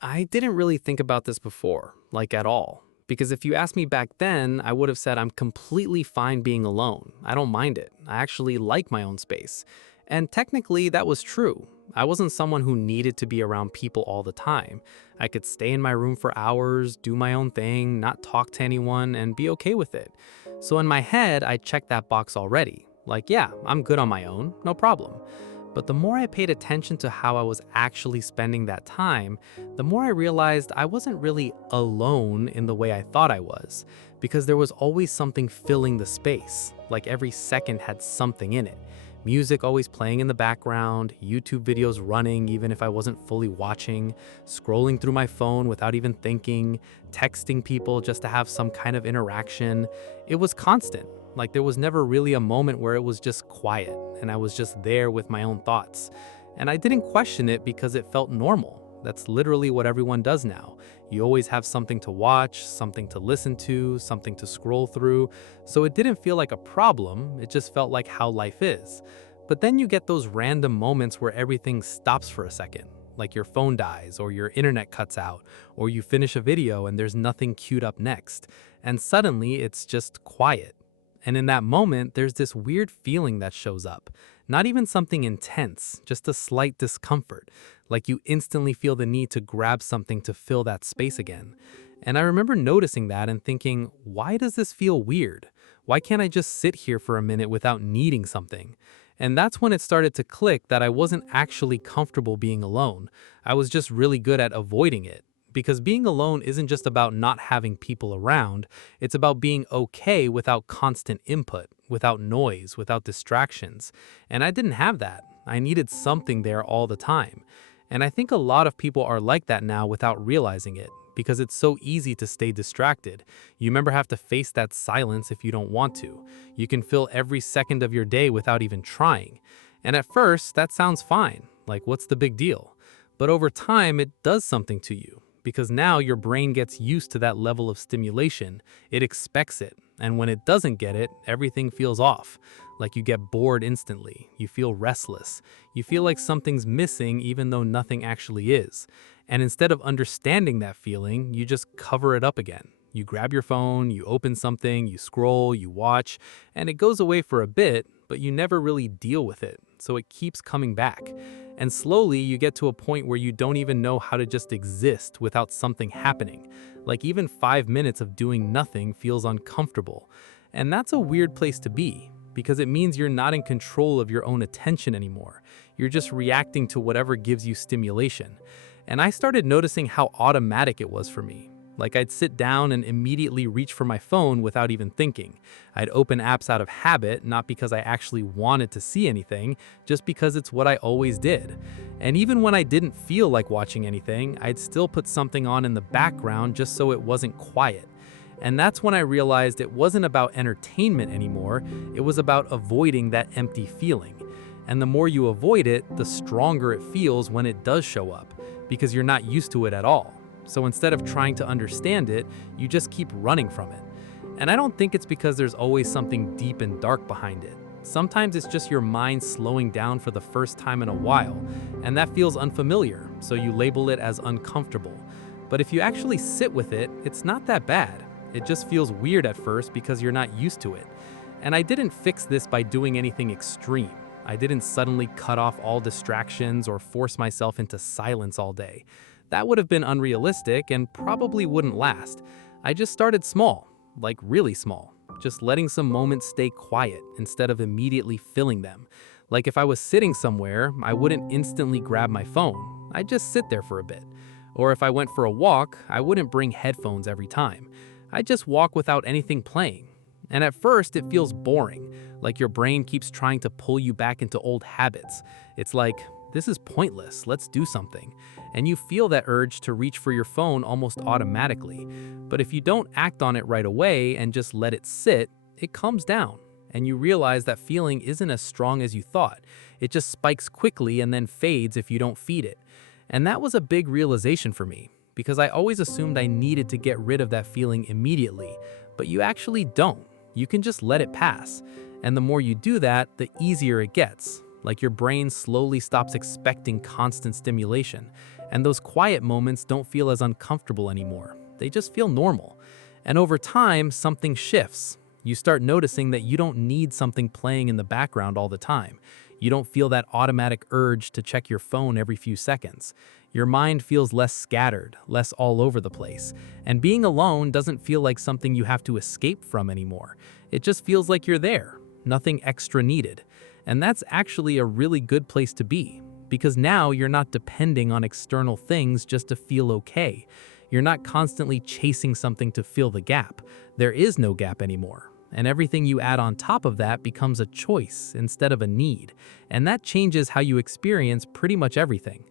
I didn't really think about this before, like at all. Because if you asked me back then, I would have said I'm completely fine being alone. I don't mind it. I actually like my own space. And technically, that was true. I wasn't someone who needed to be around people all the time. I could stay in my room for hours, do my own thing, not talk to anyone, and be okay with it. So in my head, I checked that box already. Like, yeah, I'm good on my own, no problem. But the more I paid attention to how I was actually spending that time, the more I realized I wasn't really alone in the way I thought I was, because there was always something filling the space, like every second had something in it. Music always playing in the background, YouTube videos running even if I wasn't fully watching, scrolling through my phone without even thinking, texting people just to have some kind of interaction. It was constant. Like there was never really a moment where it was just quiet and I was just there with my own thoughts. And I didn't question it because it felt normal. That's literally what everyone does now. You always have something to watch, something to listen to, something to scroll through. So it didn't feel like a problem, it just felt like how life is. But then you get those random moments where everything stops for a second, like your phone dies, or your internet cuts out, or you finish a video and there's nothing queued up next. And suddenly it's just quiet. And in that moment, there's this weird feeling that shows up. Not even something intense, just a slight discomfort, like you instantly feel the need to grab something to fill that space again. And I remember noticing that and thinking, why does this feel weird? Why can't I just sit here for a minute without needing something? And that's when it started to click that I wasn't actually comfortable being alone. I was just really good at avoiding it. Because being alone isn't just about not having people around, it's about being okay without constant input, without noise, without distractions. And I didn't have that. I needed something there all the time. And I think a lot of people are like that now without realizing it, because it's so easy to stay distracted. You never have to face that silence if you don't want to. You can fill every second of your day without even trying. And at first, that sounds fine. Like, what's the big deal? But over time, it does something to you because now your brain gets used to that level of stimulation. It expects it. And when it doesn't get it, everything feels off. Like you get bored instantly. You feel restless. You feel like something's missing even though nothing actually is. And instead of understanding that feeling, you just cover it up again. You grab your phone, you open something, you scroll, you watch, and it goes away for a bit, but you never really deal with it. So it keeps coming back. And slowly you get to a point where you don't even know how to just exist without something happening. Like even 5 minutes of doing nothing feels uncomfortable. And that's a weird place to be, because it means you're not in control of your own attention anymore. You're just reacting to whatever gives you stimulation. And I started noticing how automatic it was for me. Like I'd sit down and immediately reach for my phone without even thinking. I'd open apps out of habit, not because I actually wanted to see anything, just because it's what I always did. And even when I didn't feel like watching anything, I'd still put something on in the background just so it wasn't quiet. And that's when I realized it wasn't about entertainment anymore, it was about avoiding that empty feeling. And the more you avoid it, the stronger it feels when it does show up, because you're not used to it at all. So instead of trying to understand it, you just keep running from it. And I don't think it's because there's always something deep and dark behind it. Sometimes it's just your mind slowing down for the first time in a while, and that feels unfamiliar, so you label it as uncomfortable. But if you actually sit with it, it's not that bad. It just feels weird at first because you're not used to it. And I didn't fix this by doing anything extreme. I didn't suddenly cut off all distractions or force myself into silence all day. That would have been unrealistic and probably wouldn't last. I just started small, like really small, just letting some moments stay quiet instead of immediately filling them. Like if I was sitting somewhere, I wouldn't instantly grab my phone. I'd just sit there for a bit. Or if I went for a walk, I wouldn't bring headphones every time. I'd just walk without anything playing. And at first, it feels boring, like your brain keeps trying to pull you back into old habits. It's like, this is pointless, let's do something. And you feel that urge to reach for your phone almost automatically. But if you don't act on it right away and just let it sit, it calms down. And you realize that feeling isn't as strong as you thought. It just spikes quickly and then fades if you don't feed it. And that was a big realization for me, because I always assumed I needed to get rid of that feeling immediately. But you actually don't. You can just let it pass. And the more you do that, the easier it gets. Like your brain slowly stops expecting constant stimulation. And those quiet moments don't feel as uncomfortable anymore. They just feel normal. And over time, something shifts. You start noticing that you don't need something playing in the background all the time. You don't feel that automatic urge to check your phone every few seconds. Your mind feels less scattered, less all over the place. And being alone doesn't feel like something you have to escape from anymore. It just feels like you're there, nothing extra needed. And that's actually a really good place to be, because now you're not depending on external things just to feel okay. You're not constantly chasing something to fill the gap. There is no gap anymore. And everything you add on top of that becomes a choice instead of a need. And that changes how you experience pretty much everything.